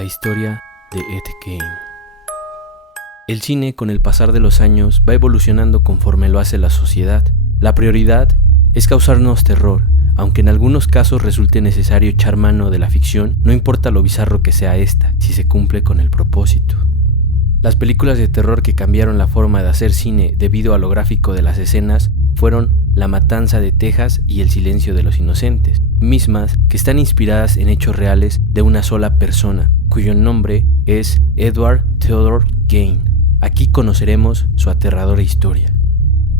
La historia de Ed Gein. El cine, con el pasar de los años, va evolucionando conforme lo hace la sociedad. La prioridad es causarnos terror, aunque en algunos casos resulte necesario echar mano de la ficción, no importa lo bizarro que sea esta, si se cumple con el propósito. Las películas de terror que cambiaron la forma de hacer cine debido a lo gráfico de las escenas fueron La Matanza de Texas y El Silencio de los Inocentes, mismas que están inspiradas en hechos reales de una sola persona, cuyo nombre es Edward Theodore Gein. Aquí conoceremos su aterradora historia.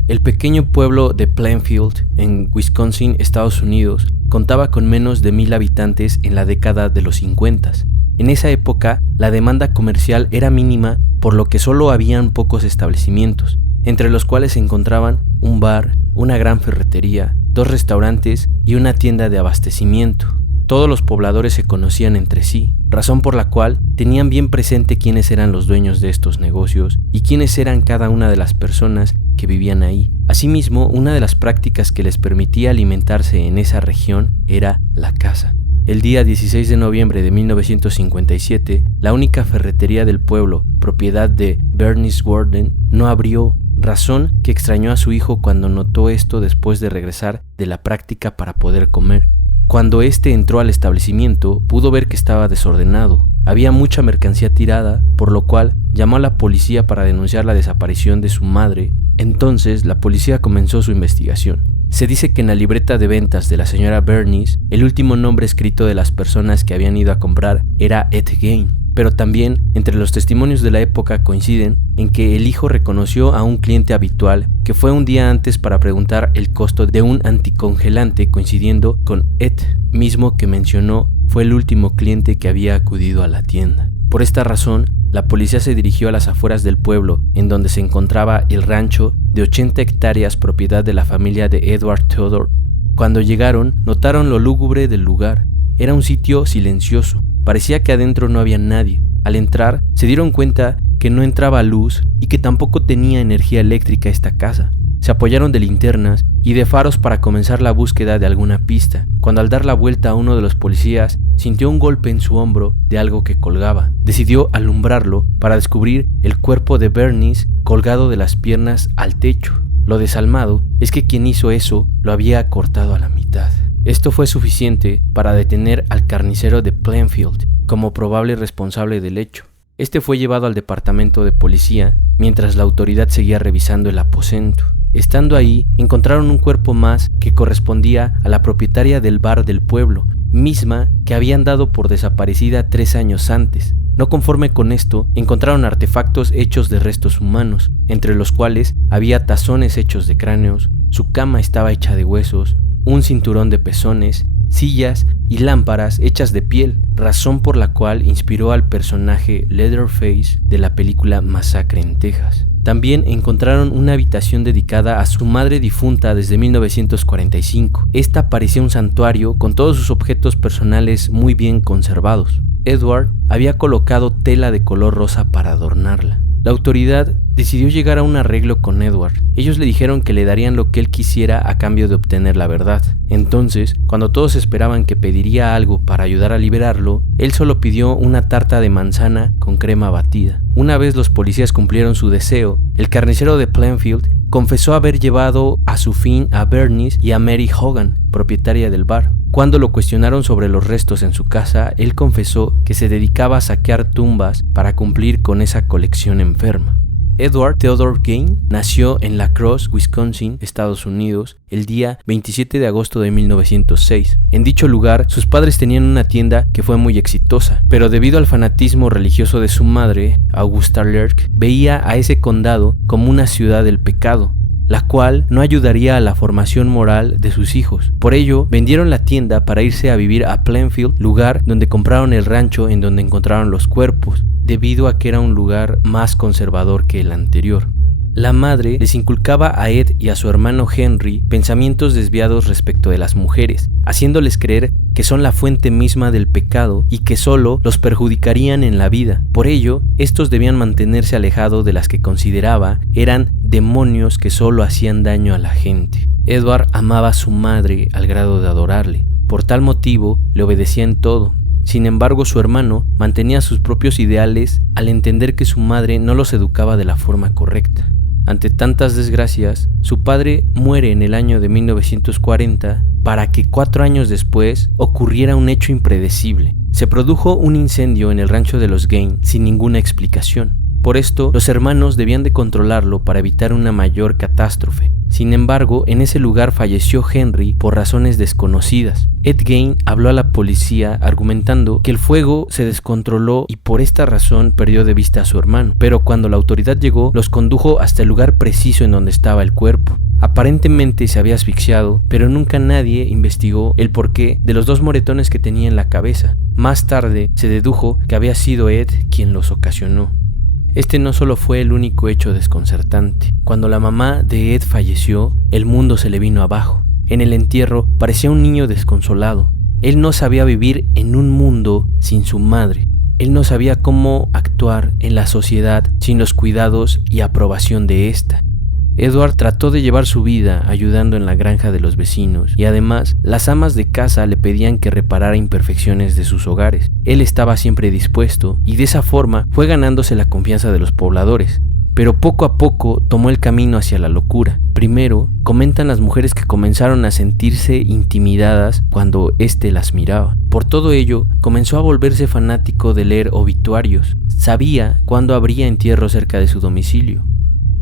El pequeño pueblo de Plainfield, en Wisconsin, Estados Unidos, contaba con menos de 1000 habitantes en la década de los 50. En esa época, la demanda comercial era mínima, por lo que solo habían pocos establecimientos, entre los cuales se encontraban un bar, una gran ferretería, 2 restaurantes y una tienda de abastecimiento. Todos los pobladores se conocían entre sí, razón por la cual tenían bien presente quiénes eran los dueños de estos negocios y quiénes eran cada una de las personas que vivían ahí. Asimismo, una de las prácticas que les permitía alimentarse en esa región era la caza. El día 16 de noviembre de 1957, la única ferretería del pueblo, propiedad de Bernice Warden, no abrió, razón que extrañó a su hijo cuando notó esto después de regresar de la práctica para poder comer. Cuando éste entró al establecimiento, pudo ver que estaba desordenado. Había mucha mercancía tirada, por lo cual llamó a la policía para denunciar la desaparición de su madre. Entonces, la policía comenzó su investigación. Se dice que en la libreta de ventas de la señora Bernice, el último nombre escrito de las personas que habían ido a comprar era Ed Gein, pero también entre los testimonios de la época coinciden en que el hijo reconoció a un cliente habitual que fue un día antes para preguntar el costo de un anticongelante, coincidiendo con Ed, mismo que mencionó fue el último cliente que había acudido a la tienda. Por esta razón, la policía se dirigió a las afueras del pueblo, en donde se encontraba el rancho de 80 hectáreas propiedad de la familia de Edward Theodore. Cuando llegaron, notaron lo lúgubre del lugar. Era un sitio silencioso. Parecía que adentro no había nadie. Al entrar, se dieron cuenta que no entraba luz y que tampoco tenía energía eléctrica esta casa. Se apoyaron de linternas y de faros para comenzar la búsqueda de alguna pista, cuando al dar la vuelta a uno de los policías sintió un golpe en su hombro de algo que colgaba. Decidió alumbrarlo para descubrir el cuerpo de Bernice colgado de las piernas al techo. Lo desalmado es que quien hizo eso lo había cortado a la mitad. Esto fue suficiente para detener al carnicero de Plainfield como probable responsable del hecho. Este fue llevado al departamento de policía mientras la autoridad seguía revisando el aposento. Estando ahí, encontraron un cuerpo más que correspondía a la propietaria del bar del pueblo, misma que habían dado por desaparecida 3 años antes. No conforme con esto, encontraron artefactos hechos de restos humanos, entre los cuales había tazones hechos de cráneos, su cama estaba hecha de huesos, un cinturón de pezones, sillas y lámparas hechas de piel, razón por la cual inspiró al personaje Leatherface de la película Masacre en Texas. También encontraron una habitación dedicada a su madre difunta desde 1945. Esta parecía un santuario con todos sus objetos personales muy bien conservados. Edward había colocado tela de color rosa para adornarla. La autoridad decidió llegar a un arreglo con Edward. Ellos le dijeron que le darían lo que él quisiera a cambio de obtener la verdad. Entonces, cuando todos esperaban que pediría algo para ayudar a liberarlo, él solo pidió una tarta de manzana con crema batida. Una vez los policías cumplieron su deseo, el carnicero de Plainfield confesó haber llevado a su fin a Bernice y a Mary Hogan, propietaria del bar. Cuando lo cuestionaron sobre los restos en su casa, él confesó que se dedicaba a saquear tumbas para cumplir con esa colección enferma. Edward Theodore Gein nació en La Crosse, Wisconsin, Estados Unidos, el día 27 de agosto de 1906. En dicho lugar, sus padres tenían una tienda que fue muy exitosa, pero debido al fanatismo religioso de su madre, Augusta Lerck, veía a ese condado como una ciudad del pecado, la cual no ayudaría a la formación moral de sus hijos. Por ello, vendieron la tienda para irse a vivir a Plainfield, lugar donde compraron el rancho en donde encontraron los cuerpos, debido a que era un lugar más conservador que el anterior. La madre les inculcaba a Ed y a su hermano Henry pensamientos desviados respecto de las mujeres, haciéndoles creer que son la fuente misma del pecado y que solo los perjudicarían en la vida. Por ello, estos debían mantenerse alejados de las que consideraba eran demonios que solo hacían daño a la gente. Edward amaba a su madre al grado de adorarle. Por tal motivo, le obedecía en todo. Sin embargo, su hermano mantenía sus propios ideales al entender que su madre no los educaba de la forma correcta. Ante tantas desgracias, su padre muere en el año de 1940 para que 4 años después ocurriera un hecho impredecible. Se produjo un incendio en el rancho de los Gain sin ninguna explicación. Por esto, los hermanos debían de controlarlo para evitar una mayor catástrofe. Sin embargo, en ese lugar falleció Henry por razones desconocidas. Ed Gein habló a la policía argumentando que el fuego se descontroló y por esta razón perdió de vista a su hermano. Pero cuando la autoridad llegó, los condujo hasta el lugar preciso en donde estaba el cuerpo. Aparentemente se había asfixiado, pero nunca nadie investigó el porqué de los 2 moretones que tenía en la cabeza. Más tarde se dedujo que había sido Ed quien los ocasionó. Este no solo fue el único hecho desconcertante. Cuando la mamá de Ed falleció, el mundo se le vino abajo. En el entierro parecía un niño desconsolado. Él no sabía vivir en un mundo sin su madre. Él no sabía cómo actuar en la sociedad sin los cuidados y aprobación de ésta. Edward trató de llevar su vida ayudando en la granja de los vecinos y además las amas de casa le pedían que reparara imperfecciones de sus hogares. Él estaba siempre dispuesto y de esa forma fue ganándose la confianza de los pobladores. Pero poco a poco tomó el camino hacia la locura. Primero, comentan las mujeres que comenzaron a sentirse intimidadas cuando éste las miraba. Por todo ello, comenzó a volverse fanático de leer obituarios. Sabía cuándo habría entierro cerca de su domicilio.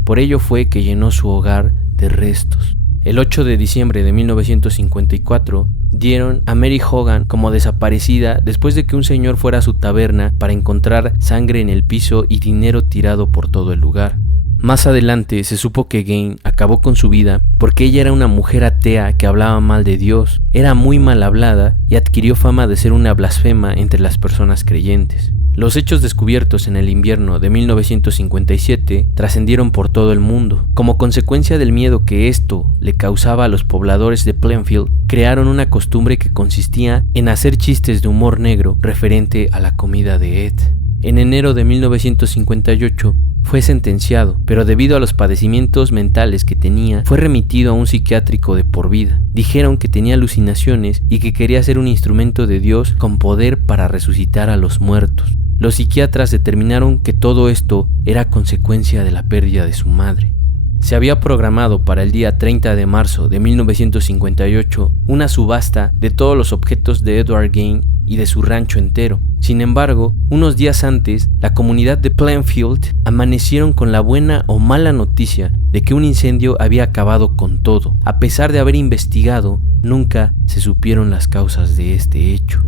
Por ello fue que llenó su hogar de restos. El 8 de diciembre de 1954 dieron a Mary Hogan como desaparecida después de que un señor fuera a su taberna para encontrar sangre en el piso y dinero tirado por todo el lugar. Más adelante se supo que Gein acabó con su vida porque ella era una mujer atea que hablaba mal de Dios, era muy mal hablada y adquirió fama de ser una blasfema entre las personas creyentes. Los hechos descubiertos en el invierno de 1957 trascendieron por todo el mundo. Como consecuencia del miedo que esto le causaba a los pobladores de Plainfield, crearon una costumbre que consistía en hacer chistes de humor negro referente a la comida de Ed. En enero de 1958 fue sentenciado, pero debido a los padecimientos mentales que tenía, fue remitido a un psiquiátrico de por vida. Dijeron que tenía alucinaciones y que quería ser un instrumento de Dios con poder para resucitar a los muertos. Los psiquiatras determinaron que todo esto era consecuencia de la pérdida de su madre. Se había programado para el día 30 de marzo de 1958 una subasta de todos los objetos de Edward Gein y de su rancho entero. Sin embargo, unos días antes, la comunidad de Plainfield amanecieron con la buena o mala noticia de que un incendio había acabado con todo. A pesar de haber investigado, nunca se supieron las causas de este hecho.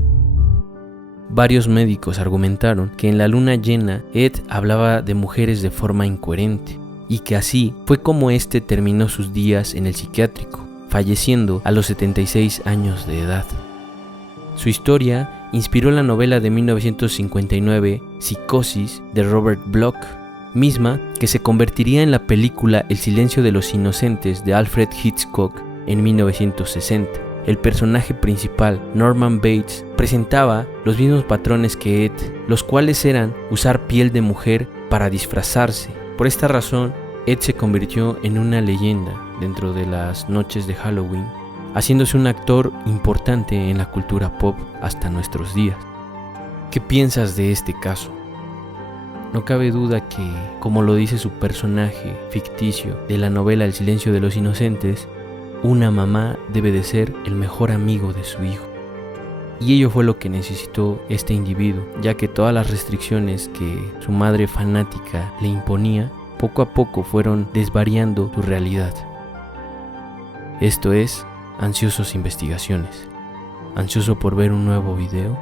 Varios médicos argumentaron que en la luna llena Ed hablaba de mujeres de forma incoherente y que así fue como este terminó sus días en el psiquiátrico, falleciendo a los 76 años de edad. Su historia inspiró la novela de 1959 Psicosis de Robert Bloch, misma que se convertiría en la película El silencio de los inocentes de Alfred Hitchcock en 1960. El personaje principal, Norman Bates, presentaba los mismos patrones que Ed, los cuales eran usar piel de mujer para disfrazarse. Por esta razón, Ed se convirtió en una leyenda dentro de las noches de Halloween, haciéndose un actor importante en la cultura pop hasta nuestros días. ¿Qué piensas de este caso? No cabe duda que, como lo dice su personaje ficticio de la novela El silencio de los inocentes, una mamá debe de ser el mejor amigo de su hijo. Y ello fue lo que necesitó este individuo, ya que todas las restricciones que su madre fanática le imponía, poco a poco fueron desvariando su realidad. Esto es Ansiosos Investigaciones. ¿Ansioso por ver un nuevo video?